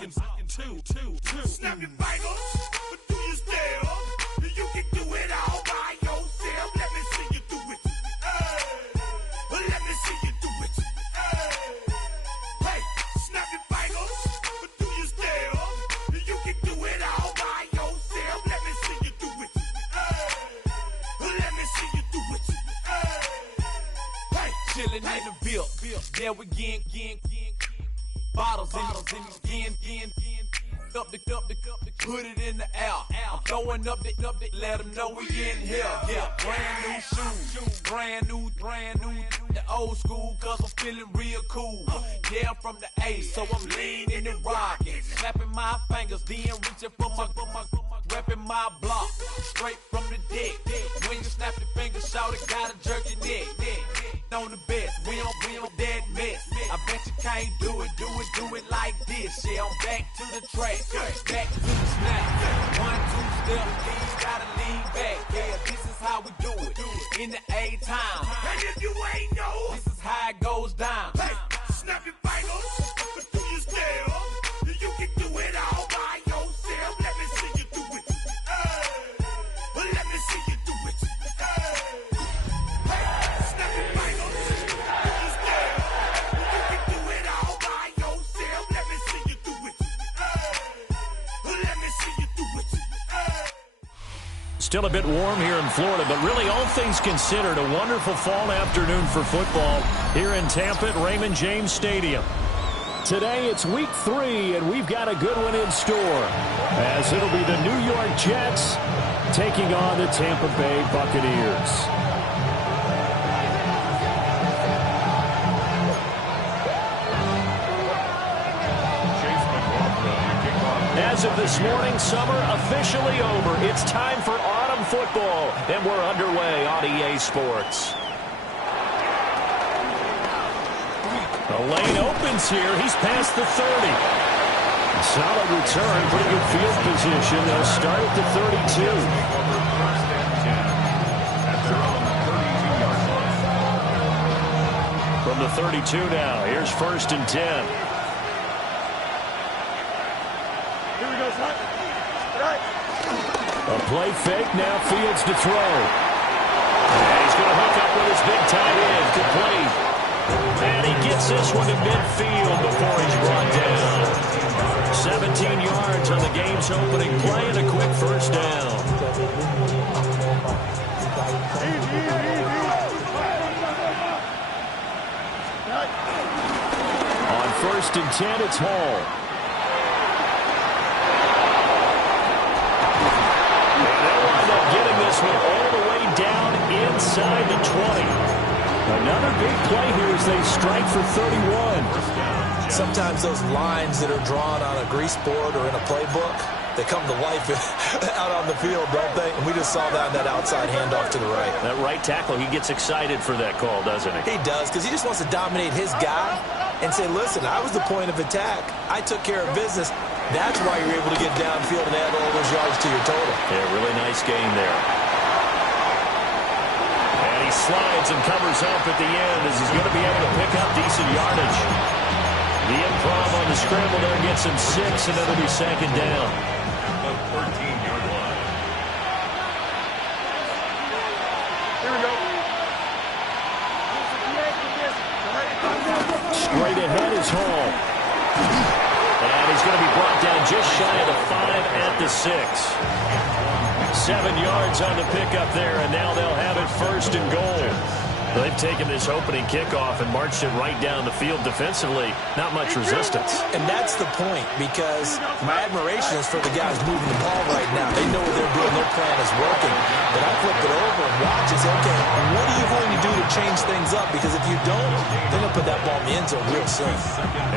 Snap your fingers, but do you still? You can do it all by yourself. Let me see you do it. Let me see you do it. Hey, snap your fingers, but do you still? You can do it all by yourself. Let me see you do it. Let me see you do it. Hey, chillin' in the bill. There we again. Bottles in up the cup, put it in the air. I'm throwing up the, let them know we in here. Yeah, brand new shoes, brand new. The old school, cause I'm feeling real cool. Yeah, I'm from the A, so I'm leaning and rocking. Snapping my fingers, then reaching for my repping my block. Straight from the deck. When you snap your fingers, shout it, gotta jerk your neck. On the best, we don't dead mess. I bet you can't do it like this. Yeah, I'm back to the track, back to the snap. 1, 2 step, gotta lean back. Yeah, this is how we do it. In the A time. And if you ain't know, this is how it goes down. Hey, snap your fingers, but do you still? You can do it all by yourself. Let me see you do it. Let me see you do it. Hey, snap your fingers, do you still? You can do it all by yourself. Let me see you do it. Let me see you do it. Still a bit warm here in Florida, but really all things considered, a wonderful fall afternoon for football here in Tampa at Raymond James Stadium. Today it's week 3, and we've got a good one in store, as it'll be the New York Jets taking on the Tampa Bay Buccaneers. As of this morning, summer officially over. It's time for autumn football, and we're underway on EA Sports. The lane opens here. He's past the 30. Solid return, pretty good field position. They'll start at the 32. From the 32 now, here's 1st and 10. A play fake, now Fields to throw. And he's going to hook up with his big tight end, complete. And he gets this one to midfield before he's brought down. 17 yards on the game's opening play and a quick first down. On 1st and 10, it's Hall. Getting this one all the way down inside the 20. Another big play here as they strike for 31. Sometimes those lines that are drawn on a grease board or in a playbook, they come to life out on the field, don't they? And we just saw that in that outside handoff to the right. That right tackle, he gets excited for that call, doesn't he? He does, because he just wants to dominate his guy and say, listen, I was the point of attack. I took care of business. That's why you're able to get downfield and add all those yards to your total. Yeah, really nice game there. And he slides and covers up at the end as he's going to be able to pick up decent yardage. The improv on the scramble there gets him 6, and it'll be 2nd down. The 13-yard line. Here we go. Straight ahead is Hall. And he's going to be brought down just shy of the 5 at the 6. 7 yards on the pickup there, and now they'll have it 1st and goal. They've taken this opening kickoff and marched it right down the field defensively. Not much resistance. And that's the point, because my admiration is for the guys moving the ball right now. They know what they're doing. Their plan is working. But I flip it over and watch and say, okay, what are you going to do to change things up? Because if you don't, they're going to put that ball in the end zone real soon.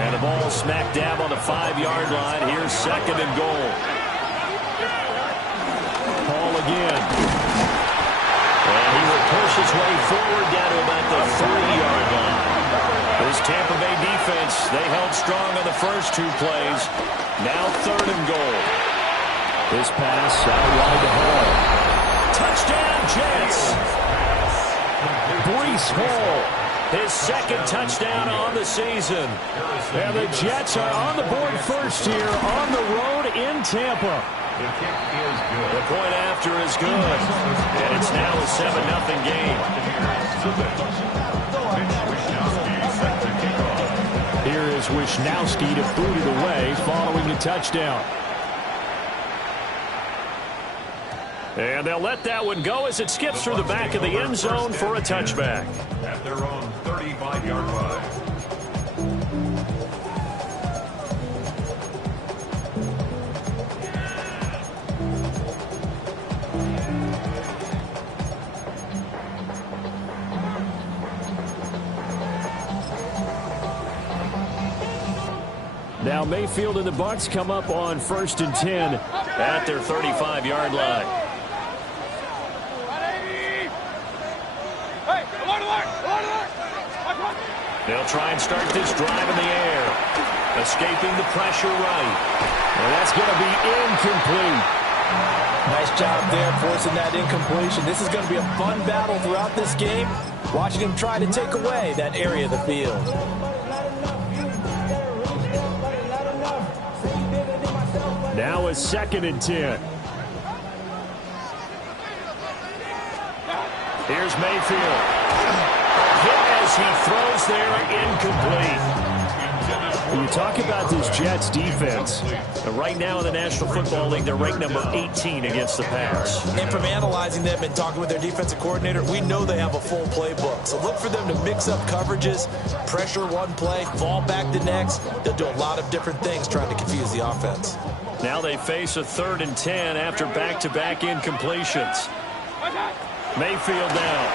And the ball smack dab on the 5-yard line. Here's 2nd and goal. Paul again. And he will push his way forward down to about the 3-yard line. This Tampa Bay defense, they held strong on the first 2 plays. Now 3rd and goal. This pass out wide to Hall. Touchdown, Jets! Breece Hall His second touchdown on the season. And the Jets are on the board first here on the road in Tampa. The kick is good. The point after is good. And it's now a 7-0 game. Here is Wisnowski to boot it away following the touchdown. And they'll let that one go as it skips through the back of the end zone for a touchback. At their own 35-yard line. Now Mayfield and the BUCS come up on 1st and 10 at their 35-yard line. They'll try and start this drive in the air. Escaping the pressure right. And that's going to be incomplete. Nice job there forcing that incompletion. This is going to be a fun battle throughout this game. Watching him try to take away that area of the field. Now a 2nd and 10. Here's Mayfield. Hit as he throws there, incomplete. When you talk about this Jets defense, right now in the National Football League, they're ranked number 18 against the pass. And from analyzing them and talking with their defensive coordinator, we know they have a full playbook. So look for them to mix up coverages, pressure one play, fall back the next. They'll do a lot of different things trying to confuse the offense. Now they face a 3rd and 10 after back-to-back incompletions. Mayfield now.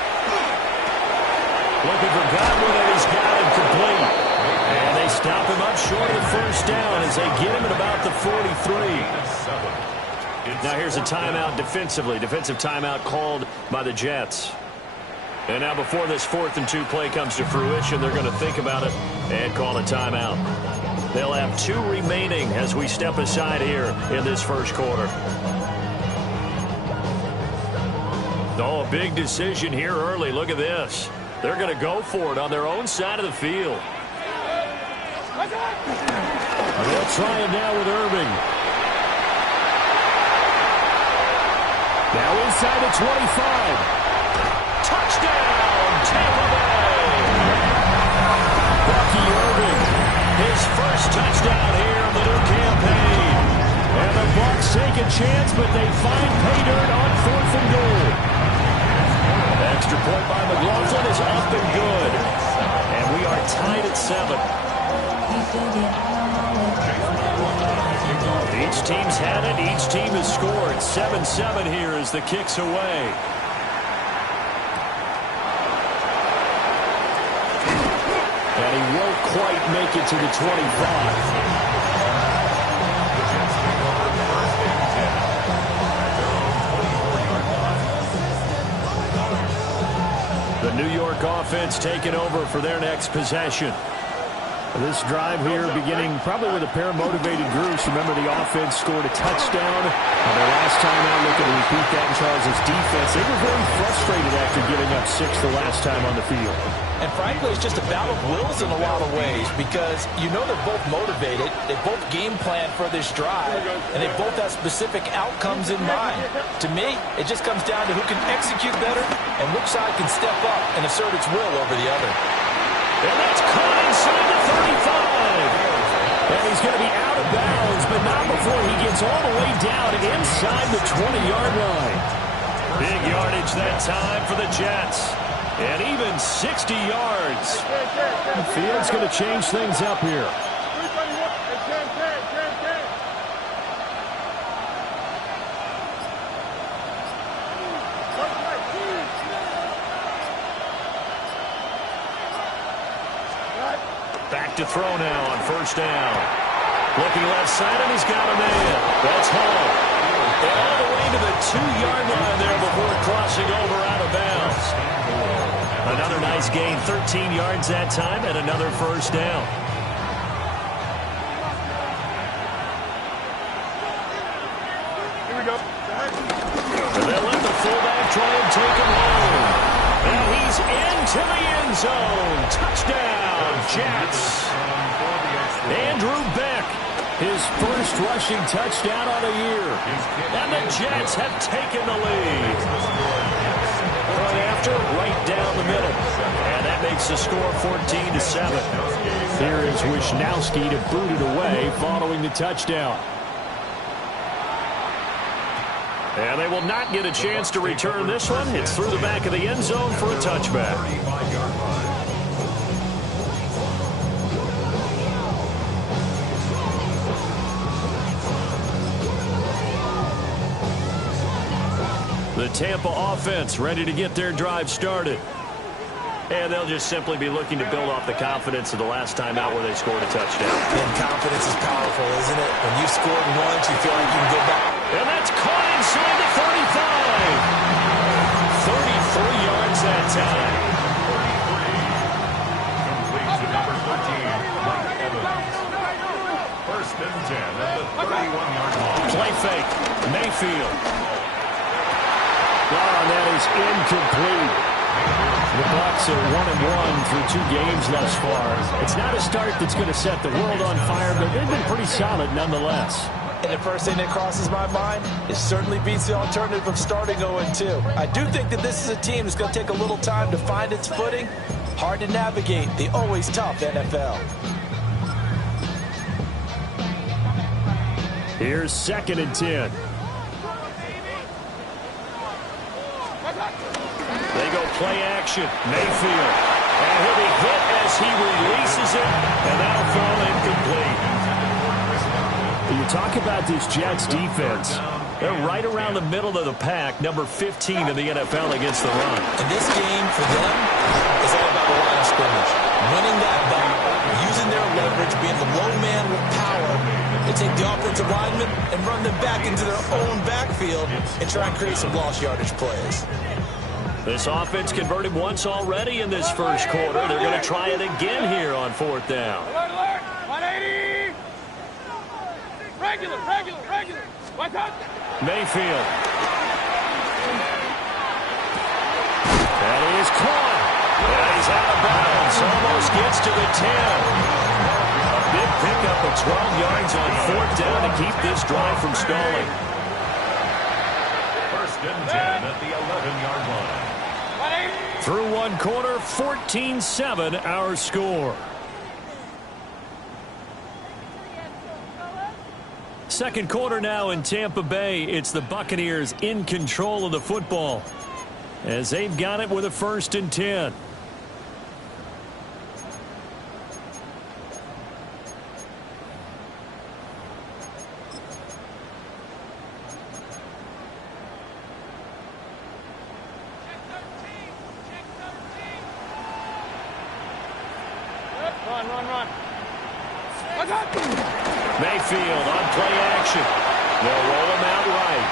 Looking for Godwin, and he's got him complete. And they stop him up short of the 1st down as they get him at about the 43. Now here's a timeout defensively. Defensive timeout called by the Jets. And now before this 4th and 2 play comes to fruition, they're going to think about it and call a timeout. They'll have 2 remaining as we step aside here in this 1st quarter. Oh, a big decision here early. Look at this. They're going to go for it on their own side of the field. They'll try it now with Irving. Now inside the 25. Touchdown, Tampa Bay! Bucky Irving, his first touchdown here of the new campaign. And the BUCS take a chance, but they find pay dirt on 4th and goal. Extra point by McLaughlin is up and good. And we are tied at 7. Each team's had it. Each team has scored. 7-7 here as the kick's away. And he won't quite make it to the 25. The New York offense taking over for their next possession. This drive here beginning probably with a pair of motivated groups. Remember, the offense scored a touchdown. And their last time out, looking to repeat that in Charles' defense. They were very frustrated after giving up 6 the last time on the field. And frankly, it's just a battle of wills in a lot of ways because you know they're both motivated. They both game plan for this drive, and they both have specific outcomes in mind. To me, it just comes down to who can execute better and which side can step up and assert its will over the other. And that's caught inside the 35. And he's going to be out of bounds, but not before he gets all the way down inside the 20-yard line. Big yardage that time for the Jets. And even 60 yards. The field's going to change things up here. Back to throw now on 1st down. Looking left side, and he's got a man. That's Hall. All the way to the 2-yard line there before crossing over out of bounds. Another nice gain, 13 yards that time, and another 1st down. Here we go. And they'll let the fullback try and take him home. And he's in into the end zone. Touchdown, Jets. Andrew Beck, his first rushing touchdown of the year. And the Jets have taken the lead. Right after, right down the middle. And that makes the score 14-7. Here is Wisnowski to boot it away following the touchdown. And they will not get a chance to return this one. It's through the back of the end zone for a touchback. The Tampa offense ready to get their drive started. And they'll just simply be looking to build off the confidence of the last time out where they scored a touchdown. And confidence is powerful, isn't it? When you scored once, you feel like you can go back. And that's caught inside the 35. 33 yards that time. Complete to number 13, Mike Evans. First and 10 at the 31-yard line. Play fake. Mayfield. Oh, and that is incomplete. The BUCS are 1-1 through 2 games thus far. It's not a start that's going to set the world on fire, but they've been pretty solid nonetheless. And the first thing that crosses my mind is certainly beats the alternative of starting 0-2. I do think that this is a team that's going to take a little time to find its footing. Hard to navigate the always tough NFL. Here's 2nd and 10. They go play action. Mayfield. And he'll be hit as he releases it, and that'll fall incomplete. You talk about this Jets defense. They're right around the middle of the pack, number 15 in the NFL against the run. And this game for them is all about the line of scrimmage. Winning that battle, using their leverage, being the low man with power. They take the offensive linemen and run them back into their own backfield and try and create some lost yardage plays. This offense converted once already in this first quarter. They're going to try it again here on 4th down. Alert, alert! 180! Regular. What's up? Mayfield. That is caught. And he's out of bounds. Almost gets to the 10. A big pickup of 12 yards on 4th down to keep this drive from stalling. First and 10 at the 11-yard line. Through 1 quarter, 14-7 our score. Second quarter now in Tampa Bay. It's the Buccaneers in control of the football as they've got it with a 1st and 10. Run. Mayfield on play action. They'll roll him out right.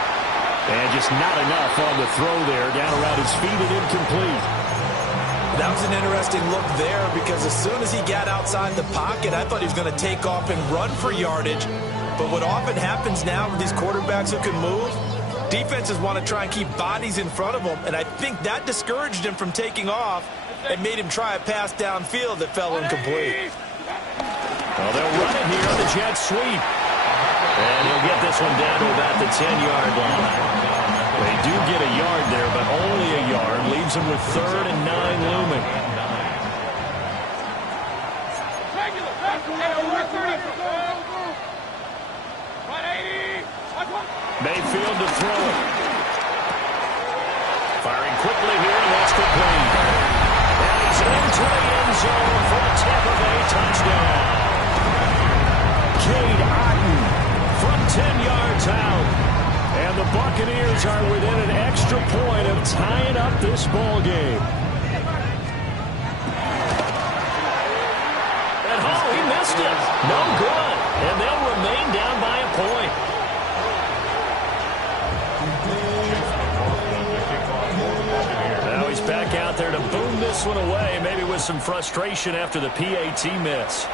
And just not enough on the throw there. Down around his feet and incomplete. That was an interesting look there because as soon as he got outside the pocket, I thought he was going to take off and run for yardage. But what often happens now with these quarterbacks who can move, defenses want to try and keep bodies in front of them. And I think that discouraged him from taking off and made him try a pass downfield that fell incomplete. Well, they'll run it here on the jet sweep. And he'll get this one down to about the 10-yard line. They do get a yard there, but only a yard. Leaves them with 3rd and 9 looming. Mayfield to throw it. Firing quickly here, and that's complete. And he's into the end zone for a Tampa Bay touchdown. Cade Otton from 10 yards out. And the Buccaneers are within an extra point of tying up this ball game. And he missed it. No good. And they'll remain down by a point. Now he's back out there to boom this one away, maybe with some frustration after the PAT miss.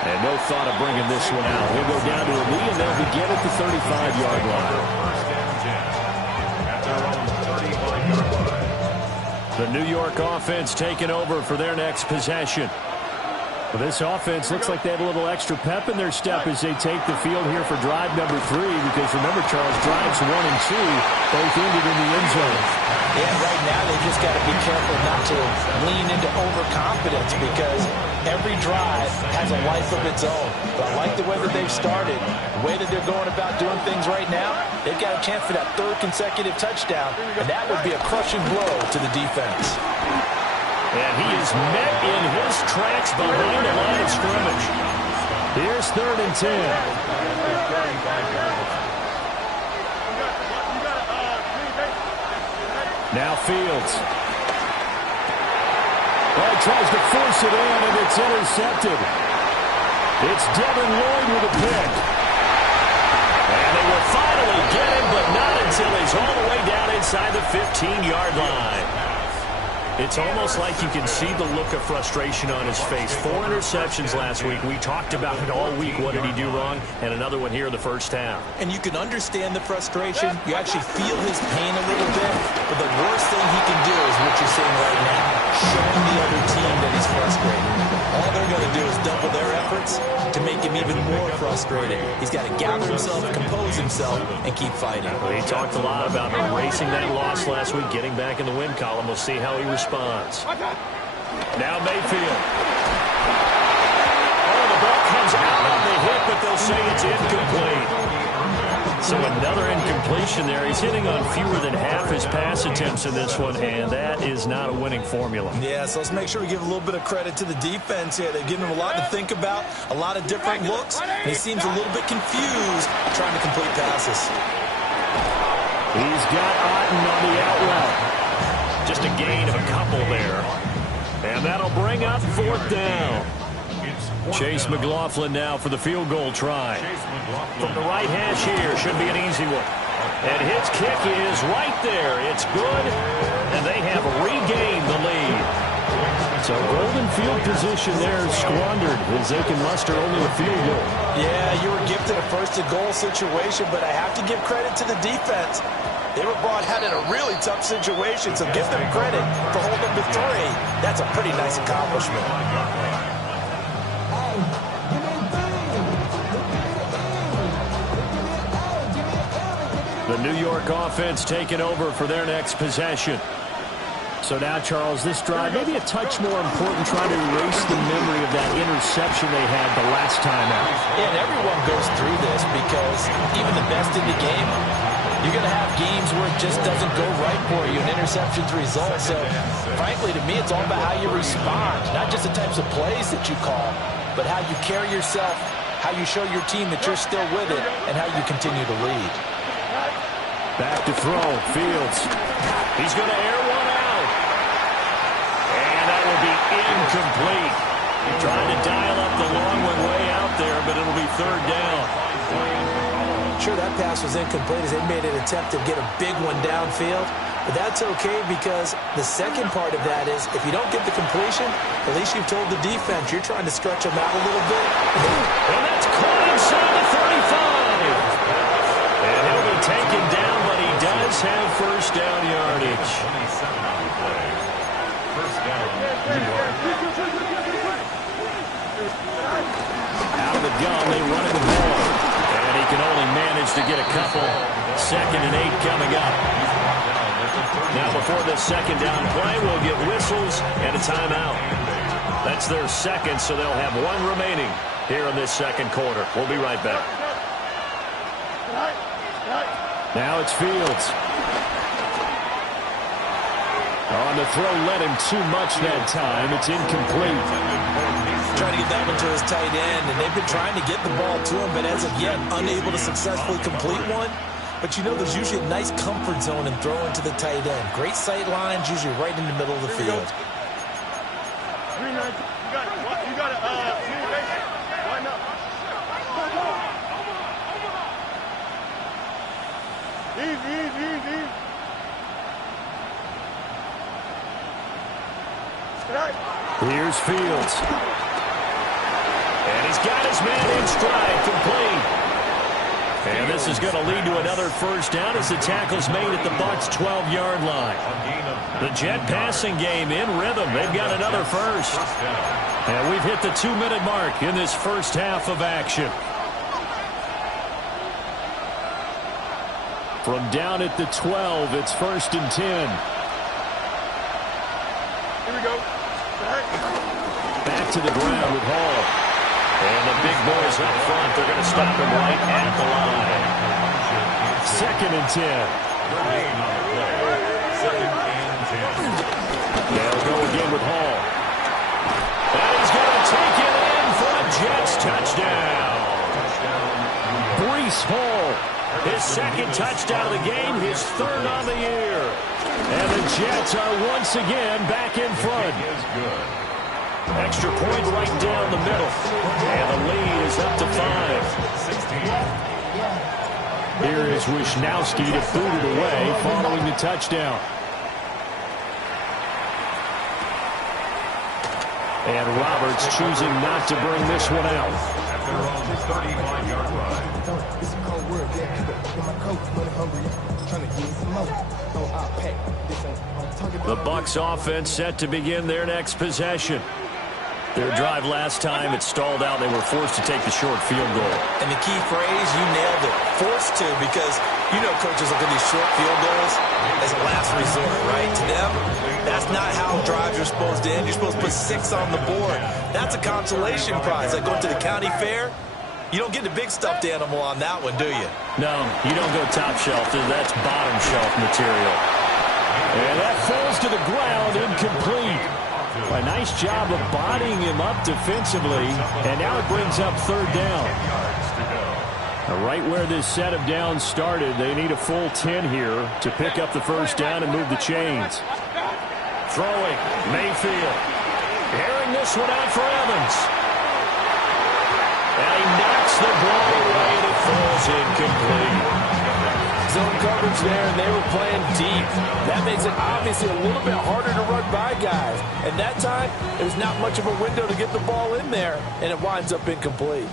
And no thought of bringing this one out. He'll go down to a knee, and they'll begin at the 35-yard line. First and 10 at their own 35-yard The New York offense taking over for their next possession. Well, this offense looks like they have a little extra pep in their step as they take the field here for drive number 3, because remember, Charles, drives 1 and 2 both ended in the end zone. Yeah, right now they just got to be careful not to lean into overconfidence, because every drive has a life of its own. But I like the way that they've started, the way that they're going about doing things right now. They've got a chance for that 3rd consecutive touchdown, and that would be a crushing blow to the defense. And he is met in his tracks behind the line of scrimmage. Here's 3rd and 10. Now Fields. Well, he tries to force it in, and it's intercepted. It's Devin Lloyd with a pick. And they will finally get him, but not until he's all the way down inside the 15-yard line. It's almost like you can see the look of frustration on his face. 4 interceptions last week. We talked about it all week. What did he do wrong? And another one here in the first half. And you can understand the frustration. You actually feel his pain a little bit. But the worst thing he can do is what you're saying right now, showing the other team that he's frustrated. All they're going to do is double their efforts to make him even more frustrated. He's got to gather himself, compose himself, and keep fighting. Well, he talked a lot about erasing that loss last week, getting back in the win column. We'll see how he responds. Now Mayfield. Oh, the ball comes out on the hit, but they'll say it's incomplete. So another incompletion there. He's hitting on fewer than half his pass attempts in this one, and that is not a winning formula. Yeah, so let's make sure we give a little bit of credit to the defense here. They've given him a lot to think about, a lot of different looks, and he seems a little bit confused trying to complete passes. He's got Otten on the out route. Just a gain of a couple there. And that'll bring up 4th down. Chase McLaughlin now for the field goal try. From the right hash here, should be an easy one. And his kick is right there. It's good, and they have regained the lead. So golden field position there squandered as they can muster only a field goal. Yeah, you were gifted a first-and-goal situation, but I have to give credit to the defense. They were brought out in a really tough situation, so give them credit for holding them to 3. That's a pretty nice accomplishment. The New York offense taking over for their next possession. So now, Charles, this drive maybe a touch more important, trying to erase the memory of that interception they had the last time out. Yeah, and everyone goes through this because even the best in the game, you're going to have games where it just doesn't go right for you, and interceptions result. So, frankly, to me, it's all about how you respond, not just the types of plays that you call, but how you carry yourself, how you show your team that you're still with it, and how you continue to lead. Back to throw, Fields. He's going to air one out. And that will be incomplete. Trying to dial up the long one way out there, but it'll be 3rd down. Sure, that pass was incomplete as they made an attempt to get a big one downfield. But that's okay, because the second part of that is if you don't get the completion, at least you've told the defense you're trying to stretch them out a little bit. And that's caught inside the 35. And he'll be taken down, but he does have first down yardage. Out of the gun, they run in the ball. And he can only manage to get a couple. 2nd and 8 coming up. Now before this 2nd down play, we'll get whistles and a timeout. That's their 2nd, so they'll have 1 remaining here in this 2nd quarter. We'll be right back. Now it's Fields. On the throw, led him too much that time. It's incomplete. Trying to get that one to his tight end, and they've been trying to get the ball to him, but as of yet, unable to successfully complete one. But you know, there's usually a nice comfort zone in throwing to the tight end. Great sight lines, usually right in the middle of the field. You got it. Communication. Line up. Easy. Here's Fields. And he's got his man in stride, complete. And this is going to lead to another first down as the tackle's made at the BUCS 12-yard line. The Jet passing game in rhythm. They've got another first. And we've hit the 2-minute mark in this first half of action. From down at the 12, it's 1st and 10. Here we go. Back to the ground with Hall. And the big boys up front, they're going to stop him right at the line. 2nd and 10. They'll go again with Hall. And he's going to take it in for a Jets touchdown. Breece Hall, his 2nd touchdown of the game, his 3rd on the year. And the Jets are once again back in front. Extra point right down the middle. And the lead is up to 5. Here is Wisnowski to boot it away following the touchdown. And Roberts choosing not to bring this one out. After on the 35-yard line. The BUCS offense set to begin their next possession. Their drive last time, it stalled out. They were forced to take the short field goal. And the key phrase, you nailed it. Forced to, because you know coaches look at these short field goals as a last resort, right? To them, that's not how drives are supposed to end. You're supposed to put 6 on the board. That's a consolation prize. Like going to the county fair, you don't get the big stuffed animal on that one, do you? No, you don't go top shelf. That's bottom shelf material. And that falls to the ground, incomplete. A nice job of bodying him up defensively, and now it brings up 3rd down. Right where this set of downs started, they need a full 10 here to pick up the first down and move the chains. Throwing, Mayfield. Airing this one out for Evans. And he knocks the ball away, and it falls incomplete. Zone coverage there, and they were playing deep. That makes it obviously a little bit harder to run by guys. And that time, there's not much of a window to get the ball in there, and it winds up incomplete.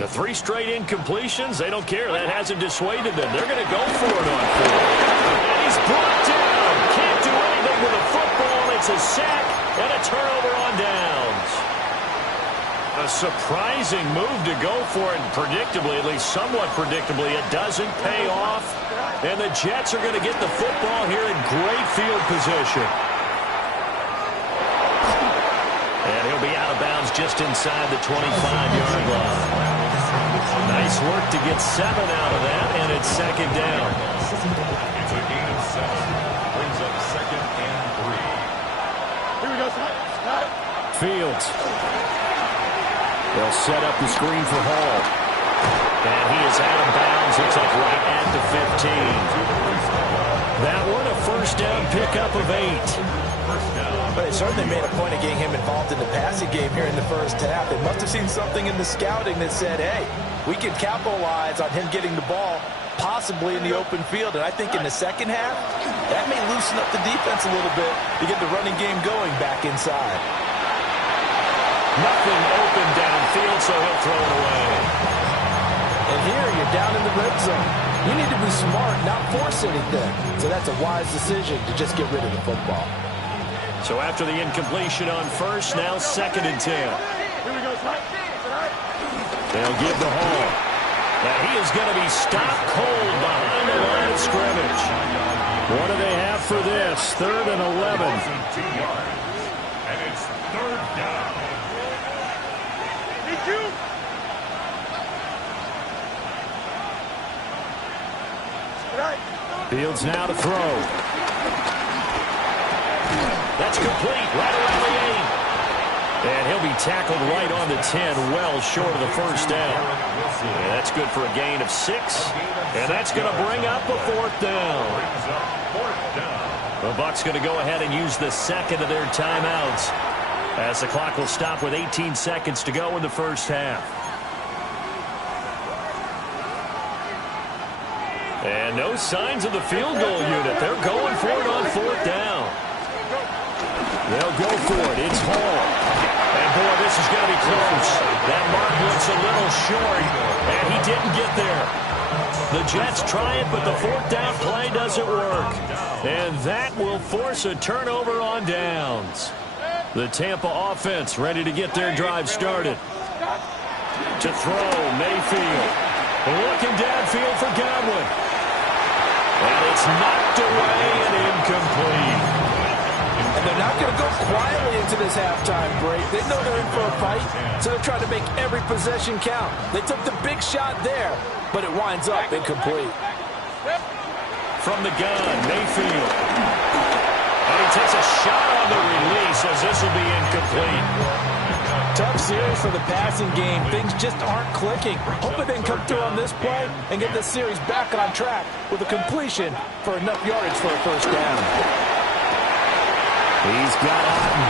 The 3 straight incompletions, they don't care. That hasn't dissuaded them. They're going to go for it on 4th. And he's brought down. Can't do anything with the football. It's a sack and a turnover on downs. A surprising move to go for it, and predictably, at least somewhat predictably, it doesn't pay off. And the Jets are going to get the football here in great field position. And he'll be out of bounds just inside the 25-yard line. Nice work to get 7 out of that, and it's 2nd down. It's a gain of 7. Brings up 2nd and 3. Here we go, Scott. Fields. They'll set up the screen for Hall. And he is out of bounds. Looks like right at the 15. That one, a first down pickup of 8. But they certainly made a point of getting him involved in the passing game here in the first half. They must have seen something in the scouting that said, hey, we can capitalize on him getting the ball, possibly in the open field. And I think in the second half, that may loosen up the defense a little bit to get the running game going back inside. Nothing open downfield, so he'll throw it away. And here, you're down in the red zone. You need to be smart, not force anything. So that's a wise decision to just get rid of the football. So after the incompletion on 1st, now 2nd and 10. Here we go, Scott. They'll give the Hall. Now he is going to be stopped cold behind the line of scrimmage. What do they have for this? 3rd and 11. 2 yards. And it's 3rd down. Need you. Fields now to throw. That's complete, right around the 8. And he'll be tackled right on the 10, well short of the first down. And that's good for a gain of 6. And that's going to bring up a 4th down. The BUCS going to go ahead and use the 2nd of their timeouts, as the clock will stop with 18 seconds to go in the first half. And no signs of the field goal unit. They're going for it on 4th down. They'll go for it. It's Hall. And, boy, this is going to be close. That mark looks a little little short, and he didn't get there. The Jets try it, but the fourth down play doesn't work. And that will force a turnover on downs. The Tampa offense ready to get their drive started. To throw, Mayfield. Looking downfield for Godwin. And it's knocked away and incomplete. And they're not going to go quietly into this halftime break. They know they're in for a fight, so they're trying to make every possession count. They took the big shot there, but it winds up incomplete. From the gun, Mayfield. And he takes a shot on the release as this will be incomplete. Tough series for the passing game. Things just aren't clicking. Hoping they can come through on this play and get this series back on track with a completion for enough yardage for a first down. He's got Otten.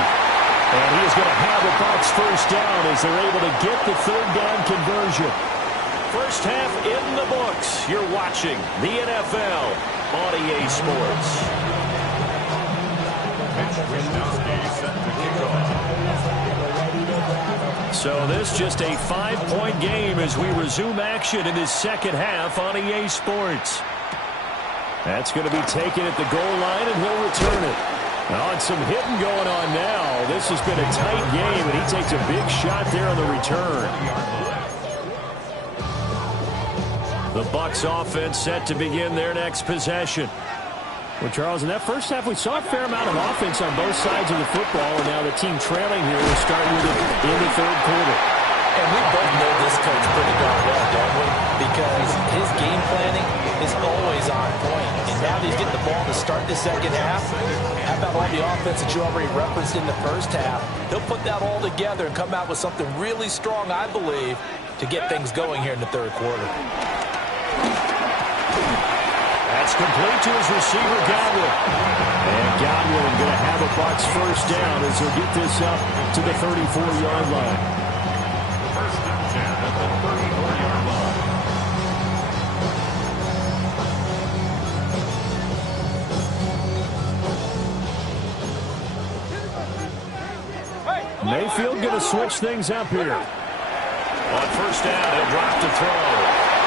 And he is going to have a BUCS first down as they're able to get the third down conversion. First half in the books. You're watching the NFL on EA Sports. So this just a 5-point game as we resume action in this second half on EA Sports. That's going to be taken at the goal line, and he'll return it. Oh, and some hitting going on now. This has been a tight game, and he takes a big shot there on the return. The BUCS offense set to begin their next possession. Well, Charles, in that first half, we saw a fair amount of offense on both sides of the football, and now the team trailing here will start with it in the third quarter. And we both know this coach pretty darn well, don't we? Because his game planning is always on point. And now that he's getting the ball to start the second half, how about all the offense that you already referenced in the first half? He'll put that all together and come out with something really strong, I believe, to get things going here in the third quarter. That's complete to his receiver, Godwin. And Godwin going to have a BUCS first down as he'll get this up to the 34-yard line. First and 10 at the 34-yard line. Mayfield going to switch things up here. On first down, he'll drop to throw.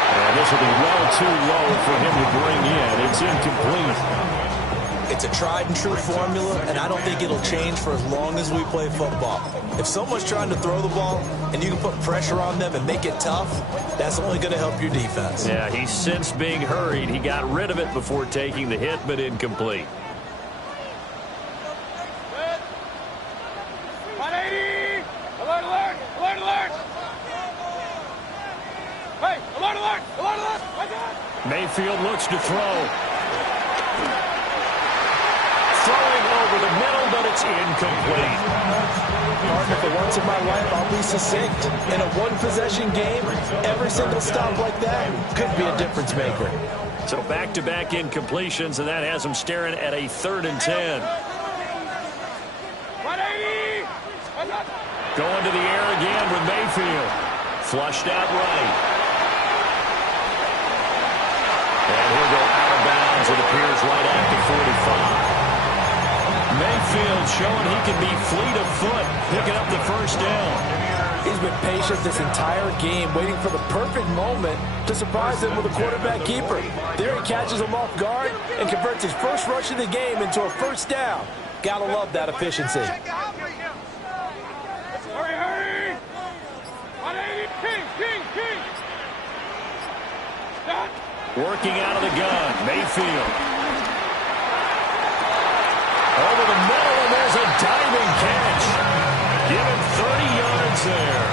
And this will be well too low for him to bring in. It's incomplete. It's a tried-and-true formula, and I don't think it'll change for as long as we play football. If someone's trying to throw the ball and you can put pressure on them and make it tough, that's only going to help your defense. Yeah, he sensed being hurried. He got rid of it before taking the hit, but incomplete. 180! Alert, alert! Alert, alert! Hey, alert, alert! Alert, alert! Mayfield looks to throw. Throwing over the middle, but it's incomplete. Partner, for once in my life, I'll be succinct. In a one-possession game, every single stop like that could be a difference maker. So back-to-back incompletions, and that has him staring at a 3rd and 10. 180! Going to the air again with Mayfield. Flushed out right. And he'll go out of bounds, it appears, right at the 45. Mayfield showing he can be fleet of foot, picking up the first down. He's been patient this entire game, waiting for the perfect moment to surprise them with a quarterback keeper. There he catches him off guard and converts his first rush of the game into a first down. Gotta love that efficiency. Hurry, hurry! 180! King! Stop! Working out of the gun, Mayfield. Over the middle, and there's a diving catch. Give him 30 yards there.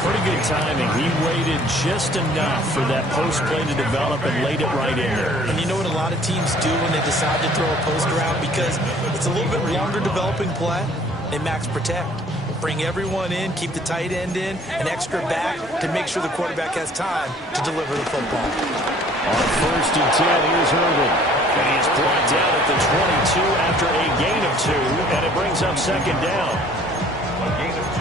Pretty good timing. He waited just enough for that post play to develop and laid it right in there. And you know what a lot of teams do when they decide to throw a post route? Because it's a little bit longer developing play, they max protect. Bring everyone in, keep the tight end in, an extra back to make sure the quarterback has time to deliver the football. On first and 10, here's Irvin. And he is brought down at the 22 after a gain of 2, and it brings up second down.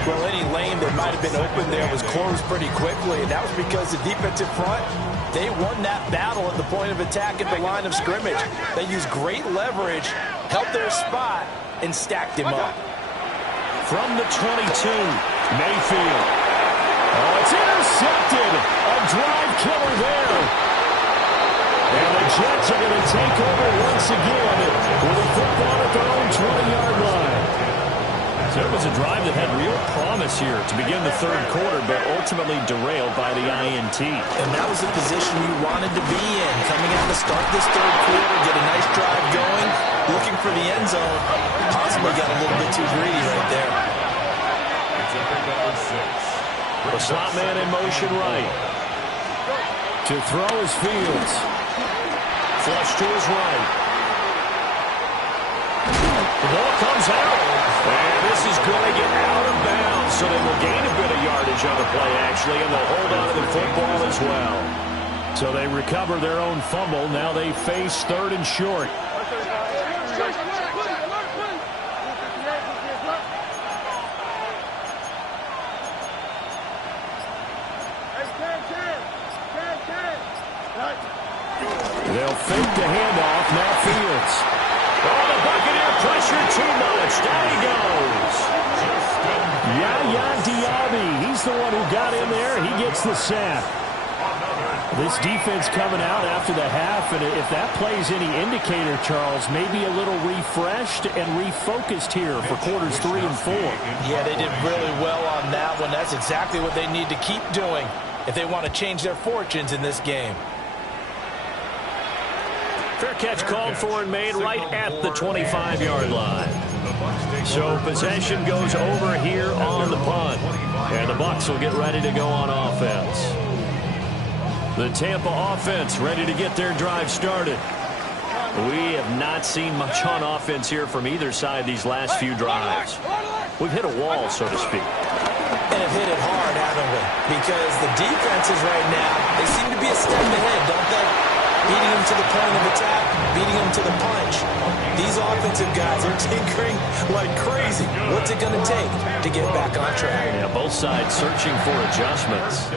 Well, any lane that might have been open there was closed pretty quickly, and that was because the defensive front, they won that battle at the point of attack at the line of scrimmage. They used great leverage, held their spot, and stacked him up. From the 22, Mayfield. Oh, it's It's intercepted. A drive killer there. And the Jets are going to take over once again with a football at their own 20-yard line. So it was a drive that had real promise here to begin the third quarter, but ultimately derailed by the INT. And that was the position you wanted to be in. Coming out to start this third quarter, get a nice drive going, looking for the end zone. Possibly got a little bit too greedy right there. The slot man in motion right. To throw is Fields. Flush to his right. The ball comes out. And this is going to get out of bounds, so they will gain a bit of yardage on the play, actually, and they'll hold on to the football as well. So they recover their own fumble. Now they face third and short. They'll fake the handoff. Now Fields. Oh, the Buccaneer pressure too much. Down he goes. Yaya Diaby. He's the one who got in there. He gets the sack. This defense coming out after the half, and if that plays any indicator, Charles, maybe a little refreshed and refocused here for quarters 3 and 4. Yeah, they did really well on that one. That's exactly what they need to keep doing if they want to change their fortunes in this game. Fair catch called for and made right at the 25-yard line. So possession goes over here on the punt. And the Bucs will get ready to go on offense. The Tampa offense ready to get their drive started. We have not seen much on offense here from either side these last few drives. We've hit a wall, so to speak. And have hit it hard, haven't we? Because the defenses right now, they seem to be a step ahead, don't they? Beating them to the point of attack, beating them to the punch. These offensive guys are tinkering like crazy. What's it going to take to get back on track? Yeah, both sides searching for adjustments.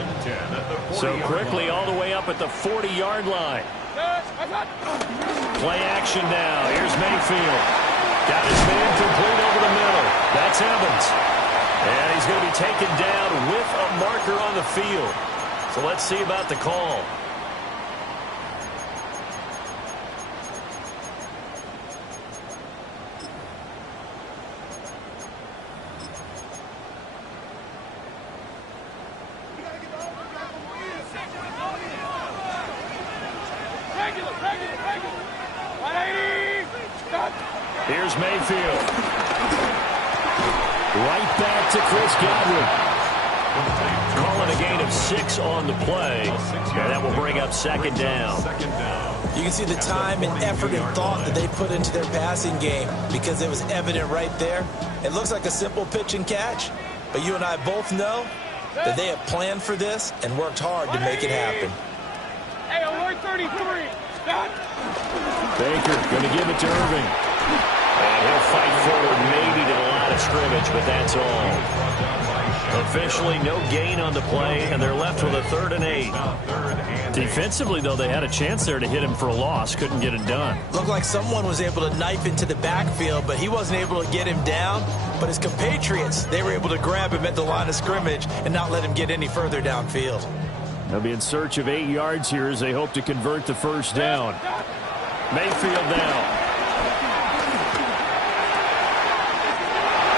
So quickly all the way up at the 40-yard line. Play action now. Here's Mayfield. Got his man complete over the middle. That's Evans. And he's going to be taken down with a marker on the field. So let's see about the call. Here's Mayfield. Right back to Chris Godwin. Calling a gain of 6 on the play. And that will bring up second down. You can see the time and effort and thought that they put into their passing game because it was evident right there. It looks like a simple pitch and catch, but you and I both know that they have planned for this and worked hard to make it happen. Hey, alert 33. Baker going to give it to Irving. And he'll fight forward maybe to the line of scrimmage, but that's all. Officially no gain on the play, and they're left with a 3rd and 8. Defensively, though, they had a chance there to hit him for a loss. Couldn't get it done. Looked like someone was able to knife into the backfield, but he wasn't able to get him down. But his compatriots, they were able to grab him at the line of scrimmage and not let him get any further downfield. They'll be in search of 8 yards here as they hope to convert the first down. Mayfield now.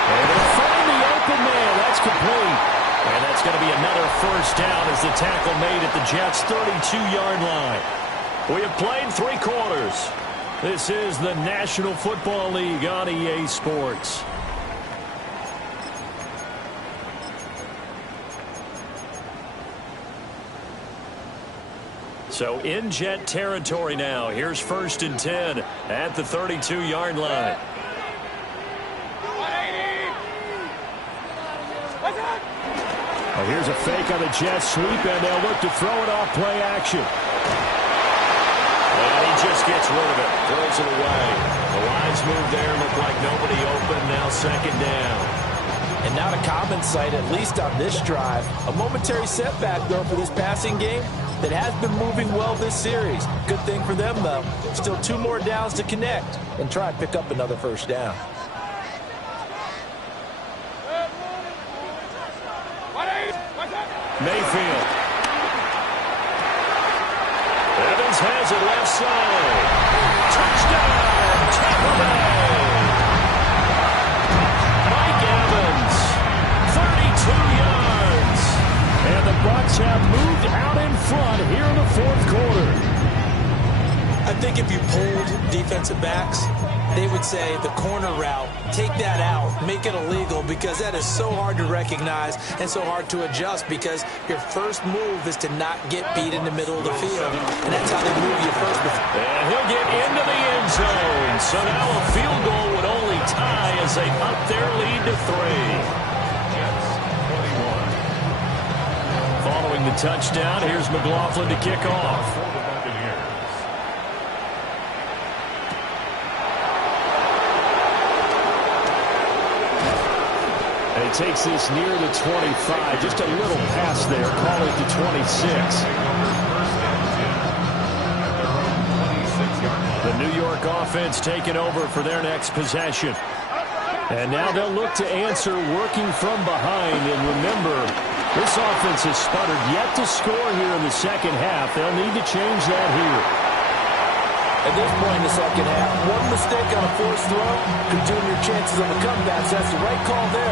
And they'll find the open man. That's complete. And that's going to be another first down as the tackle made at the Jets' 32-yard line. We have played 3 quarters. This is the National Football League on EA Sports. So in Jet territory now. Here's 1st and 10 at the 32-yard line. Well, here's a fake on the Jets sweep, and they'll look to throw it off play action. And he just gets rid of it. Throws it away. The lines move there. Look like nobody open. Now 2nd down. And not a common sight, at least on this drive. A momentary setback, though, for this passing game that has been moving well this series. Good thing for them, though. Still 2 more downs to connect and try and pick up another first down. Mayfield. Evans has it left side. Touchdown, Tampa Bay. Mike Evans, 32 yards. And the Bucs have moved out in front here in the fourth quarter. I think if you polled defensive backs, they would say the corner route, take that out, make it illegal, because that is so hard to recognize and so hard to adjust, because your first move is to not get beat in the middle of the field, and that's how they move you first. And he'll get into the end zone. So now a field goal would only tie as they up their lead to 3. Following the touchdown, here's McLaughlin to kick off. He takes this near the 25. Just a little pass there. Call it the 26. The New York offense taking over for their next possession. And now they'll look to answer working from behind. And remember, this offense has sputtered yet to score here in the second half. They'll need to change that here. At this point in the second half, one mistake on a forced throw could doom your chances of a comeback. So that's the right call there.